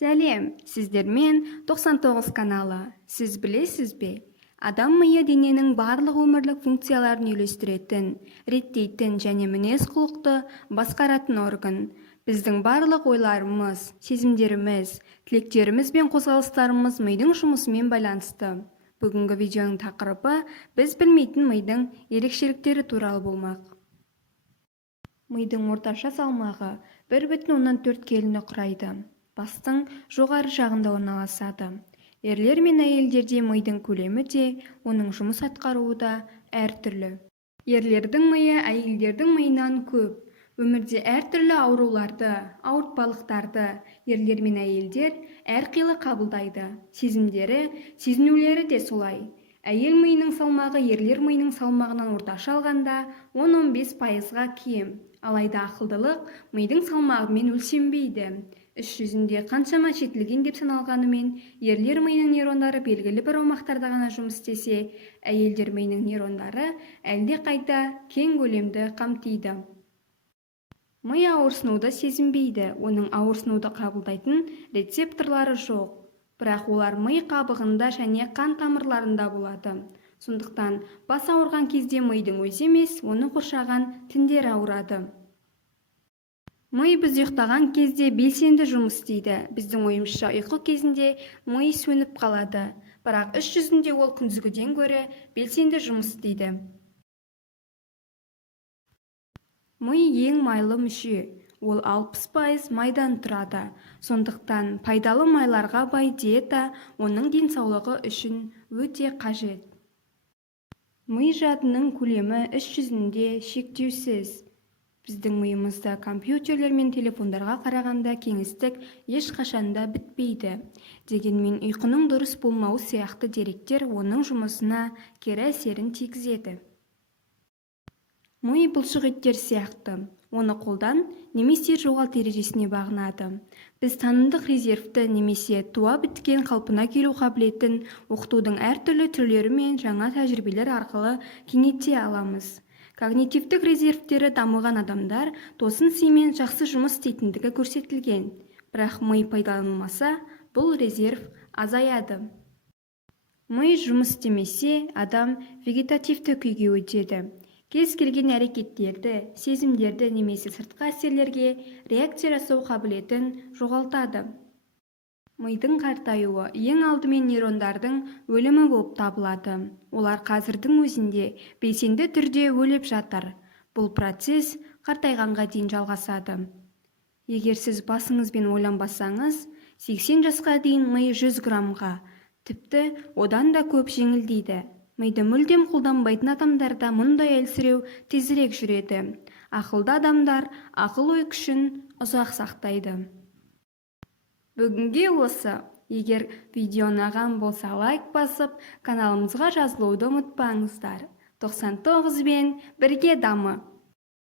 Сәлем, сіздермен 99 каналы. Сіз білесіз бе? Адам миы дененің барлық өмірлік функцияларын үйлестіретін, реттейтін және мінез-құлықты басқаратын орган. Біздің барлық ойларымыз, сезімдеріміз, тілектеріміз бен қозғалыстарымыз мидың жұмысымен байланысты. Бүгінгі видеоның тақырыбы біз білмейтін мидың ерекшеліктері туралы болмақ. Мидың орташа салмағы 1,4 келіні құрайды. Бастың жоғары жағында орналасады. Ерлер мен әйелдерде мидың көлемі де, оның жұмыс атқаруы да әртүрлі. Ерлердің миы әйелдердің миынан көп. Өмірде әртүрлі ауруларды, ауыртпалықтарды ерлер мен әйелдер әрқилы қабылдайды. Сезінулері де солай. Әйел миының салмағы ерлер миының салмағынан орташа алғанда 10-15%-ға кем. Алайда ақылдылық мидың салмағымен өлшенбейді. Іс жүзінде қаншама жетілген деп саналғанымен, ерлер миының нейрондары белгілі бір аумақтарда ғана жұмыс істесе, әйелдер миының нейрондары әлде қайда кең көлемді қамтиды. Ми ауырсынуды сезінбейді, оның ауырсынуды қабылдайтын рецепторлары жоқ. Бірақ олар ми қабығында және қан тамырларында болады. Сондықтан бас ауырған кезде мидың өзі емес, оны қоршаған тіндер ауырады. Ми біз ұйықтаған кезде белсенді жұмыс істейді. Біздің ойымызша ұйқы кезінде ми сөніп қалады. Бірақ іс жүзінде ол күндізгіден гөрі белсенді жұмыс істейді. Ми ең майлы мүше. Ол 60% майдан тұрады. Сондықтан пайдалы майларға бай диета оның денсаулығы үшін өте қажет. Ми жадының көлемі іс жүзінде шектеусіз. Біздің миымызда компьютерлер мен телефондарға қарағанда кеңістік ешқашанда бітпейді. Дегенмен ұйқының дұрыс болмауы сияқты деректер оның жұмысына кері әсерін тигізеді. Ми бұлшық еттер сияқты. Оны қолдан немесе жоғалт ережесіне бағынады. Біз танымдық резервті немесе туа біткен қалпына келу қабілетін оқытудың әртүрлі түрлері мен жаңа тәжірибелер арқылы кеңейте аламыз. Когнитивтік резервтері дамыған адамдар тосын сыймен жақсы жұмыс істейтіндігі көрсетілген. Бірақ ми пайдаланылмаса, бұл резерв азаяды. Ми жұмыс істемесе, адам вегетативті күйге өтеді. Кез келген әрекеттерді, сезімдерді немесе сыртқы әсерлерге реакция жасау қабілетін жоғалтады. Мидың қартаюы ең алдымен нейрондардың өлімі болып табылады. Олар қазірдің өзінде белсенді түрде өліп жатыр. Бұл процесс қартайғанға дейін жалғасады. Егер сіз басыңызбен ойланбасаңыз, 80 жасқа дейін ми 100 граммға, тіпті одан да көп жеңілдейді. Миды мүлдем қолданбайтын адамдарда мұндай әлсіреу тезірек жүреді. Ақылды адамдар ақыл-ой күшін ұзақ сақтайды. Бүгінге осы. Егер видео ұнаған болса лайк басып, каналымызға жазылуды ұмытпаңыздар. 99 бен бірге дамы!